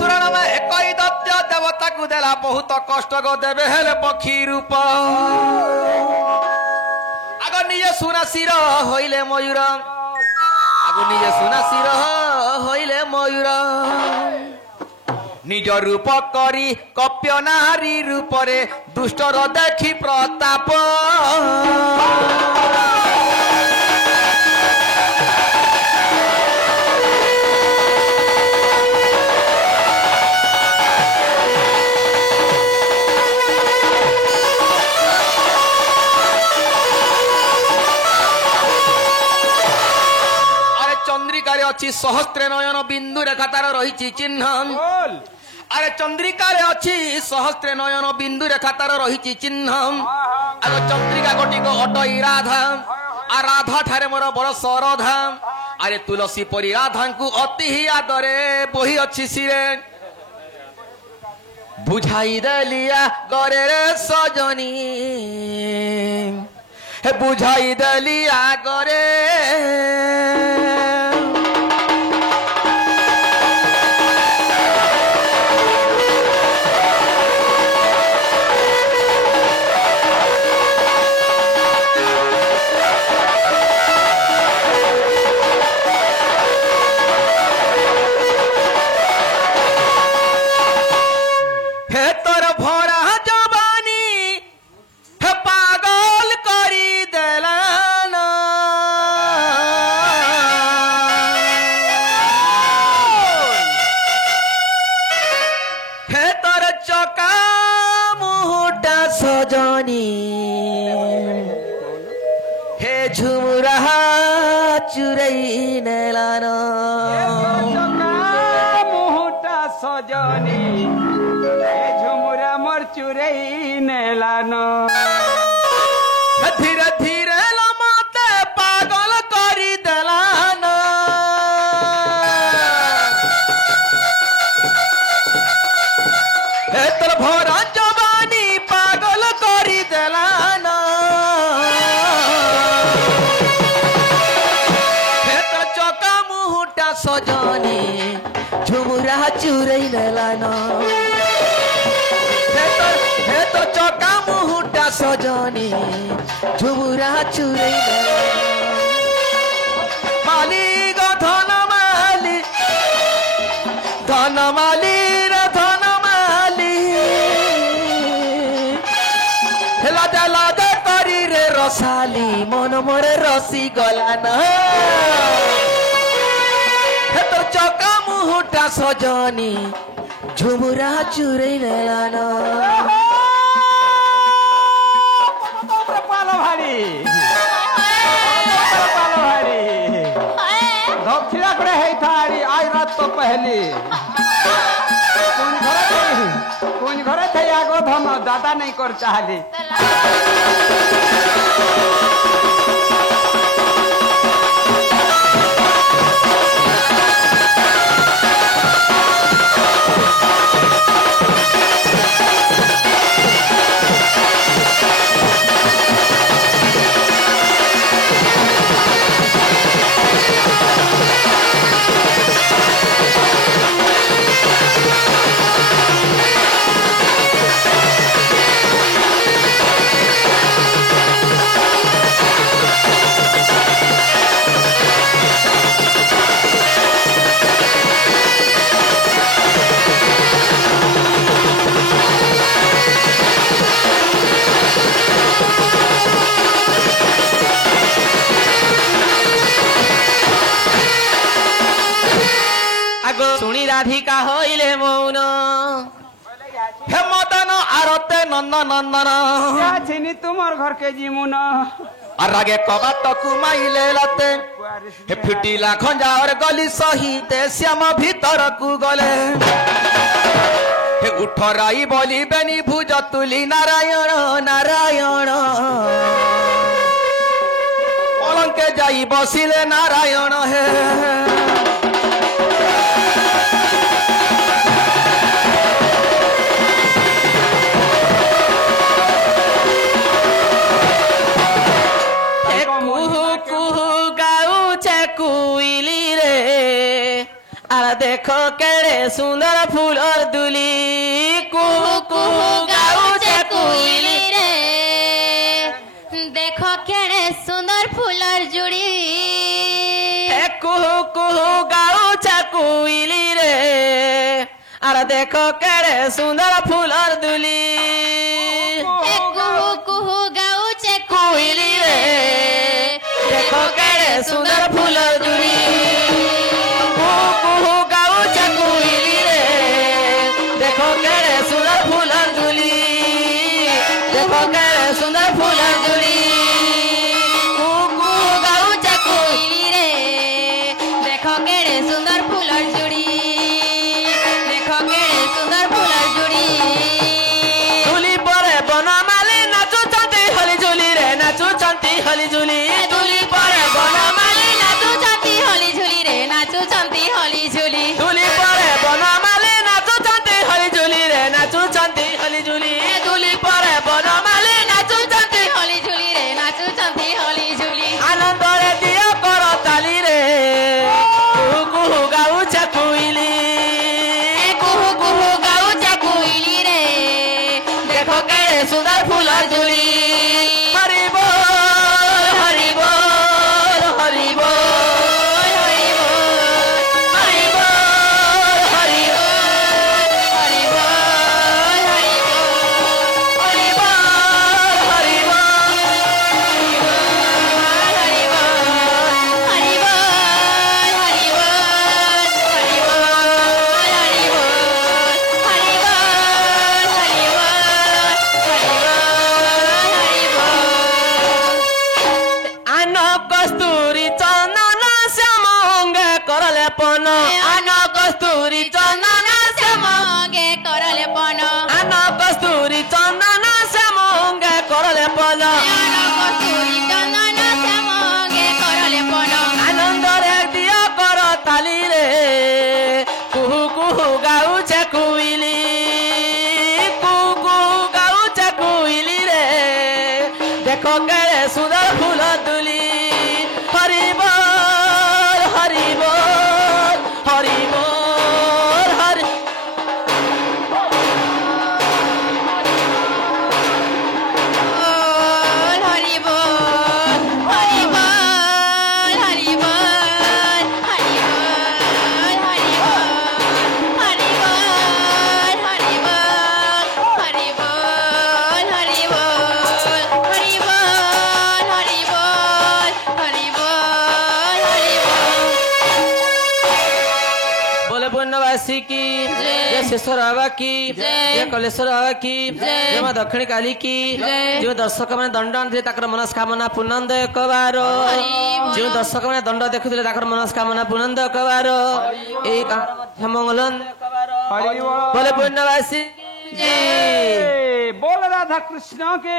असुर नाम एक दैत्य देवता को देला बहुत कष्ट को देवे हेले पक्षी रूप आग निजे सुना शिर होइले मयूर आग निजे सुना शिर होइले मयूर निज रूप करी कप्य नारी रूपरे दुष्टर देखी प्रताप चंद्रिकारे अच्छी सहस्त्र नयन बिंदु रेखा तार रही चिन्ह अरे चंद्रिकारे अच्छी सहस्त्र नयन बिंदु रेखा तार रही चिन्ह अरे चंद्रिका गोटिक अटई राधा आ राधा ठारे मोर बड़ सरधा अरे तुलसी परी राधा को अति ही आदरे बही अच्छी सिरे बुझाई देलिया गरे रे सजनी हे बुझाई देलिया गरे हे झुमुरा चुरई नेलानो मुहूर्ता सजनी हे झुमुरा मोर चुरई नेलानो धीरे धीरे मते पागल करी देलानो हे तोर भरा जवानी पागल करी देलानो सजनी झुमुरा चुरई नेलानो हे तो चौका मुहुटा सजनी झुमुरा चुरई माली गो धन माली रे धन माली लादे करी रे रसाली मन मोरे रसी गलाना तो चौका मुहुटा सजनी झुमुरा चुरई नेलानो पालो भारी दक्षिणा करे है थारी आज रात तो पहली कौन घरे थे आगो धन दादा नहीं कर चाहली सुनी राधिका होइले मौन हे मदन आरते नंद नंदन छिनी तुमर घर के जीमुन आगे कबाट कुमाइले लते हे फिटिला खंजा और गली सहिते श्याम भीतर को गले हे उठराई बोली बेनी भुज तुली नारायण नारायण पलंके जाई बसिले नारायण हे देखो केड़े सुंदर फूलर दुली कुहू कुहू गाउचे कोइली रे देखो केड़े सुंदर फूलर जुड़ी कुहू कुहू गाउचे कोइली रे अरे देखो केड़े सुंदर फूलर दुली कुहू कुहू गाउचे कोइली रे देखो केड़े सुंदर फूलर दुली कुहू कुहू गाउचे कोइली रे देखो केड़े सुंदर फूलर दुली देखो केड़े सुंदर फूलर दुली कुहू कुहू गाउचे कोइली रे देखो केड़े सुंदर फूलर जुड़ी देखो केड़े सुंदर फूलर जुड़ी झुली परे बनमाली नाचुचंती हली झुली रे नाचुचंती हली झुली झुली परे बनमाली नाचुचंती हली झुली रे नाचुचंती हली झुली झुली परे बनमाली नाचुचंती हली झुली रे नाचुचंती हली झुली झुली परे बनमाली नाचुचंती हली झुली रे नाचुचंती हली झुली आनंद रे दियो कर ताली रे कुहू कुहू गाउछे कोइली कुहू कुहू गाउछे कोइली रे देखो केड़े सुंदर फूलर झुली हरि बोल हरि बोल हरि बोल हरि बोल हरि बोल हरि बोल हरि बोल हरि बोल हरि बोल हरि बोल हरि बोल हरि बोल हरि बोल आन कस्तूरी चंदन श्याम अंगे करले पन आन कस्तूरी चंदन श्याम मगे करले पन आन कस्तूरी चंदन श्याम अंगे करले पन कस्तूरी चंदन मगे करले पन आनंद रे दियो कर ताली रे कुहू कुहू गाउछे कोइली कुहू कुहू गाउछे कोइली रे देखो केड़े सुंदर फूल दुली हरि बोल हरि बोल हरि बोल हरि बोल हरि बोल हरि बोल हरि बोल हरि बोल हरि बोल हरि बोल हरि बोल हरि बोल हरि बोल हरि बोल हरि बोल हरि बोल हरि बोल बोले पुण्यवासी की जय शेषर बाबा की जय कलेश्वर बाबा की जय मां दक्षिणी काली की जो दर्शक मैंने दंड थे ताकर मनस्कामना पूर्णंद एकबार जो दर्शक मैंने दंड देखुଥିଲେ ताकर मनस्कामना पूर्णंद एकबार एई मंगलन हरि बोल बोले पुण्यवासी बोल राधा कृष्ण के